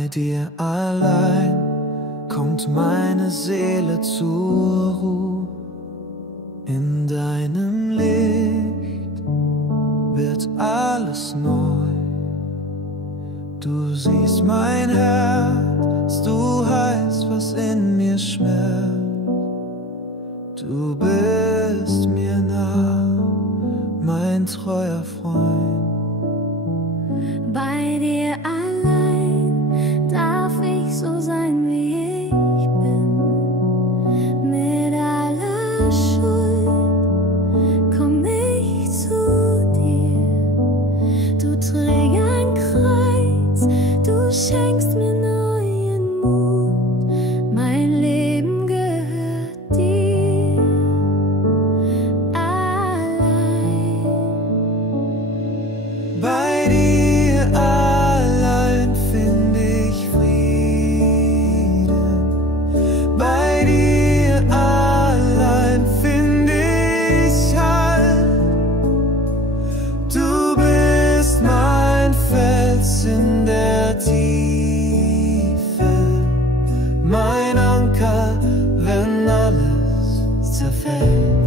Bei dir allein kommt meine Seele zur Ruhe. In deinem Licht wird alles neu. Du siehst mein Herz, du heißt, was in mir schmerzt. Du bist mir nah, mein treuer Freund. Bei dir allein darf ich so sein, wie ich bin. Mit aller Schuld komm ich zu dir. Du trägst ein Kreuz, du schenkst mir neuen Mut. Mein Leben gehört dir allein. Bei dir allein finde ich Frieden. Bei dir allein finde ich Halt. Du bist mein Fels in der Tiefe, mein Anker, wenn alles zerfällt.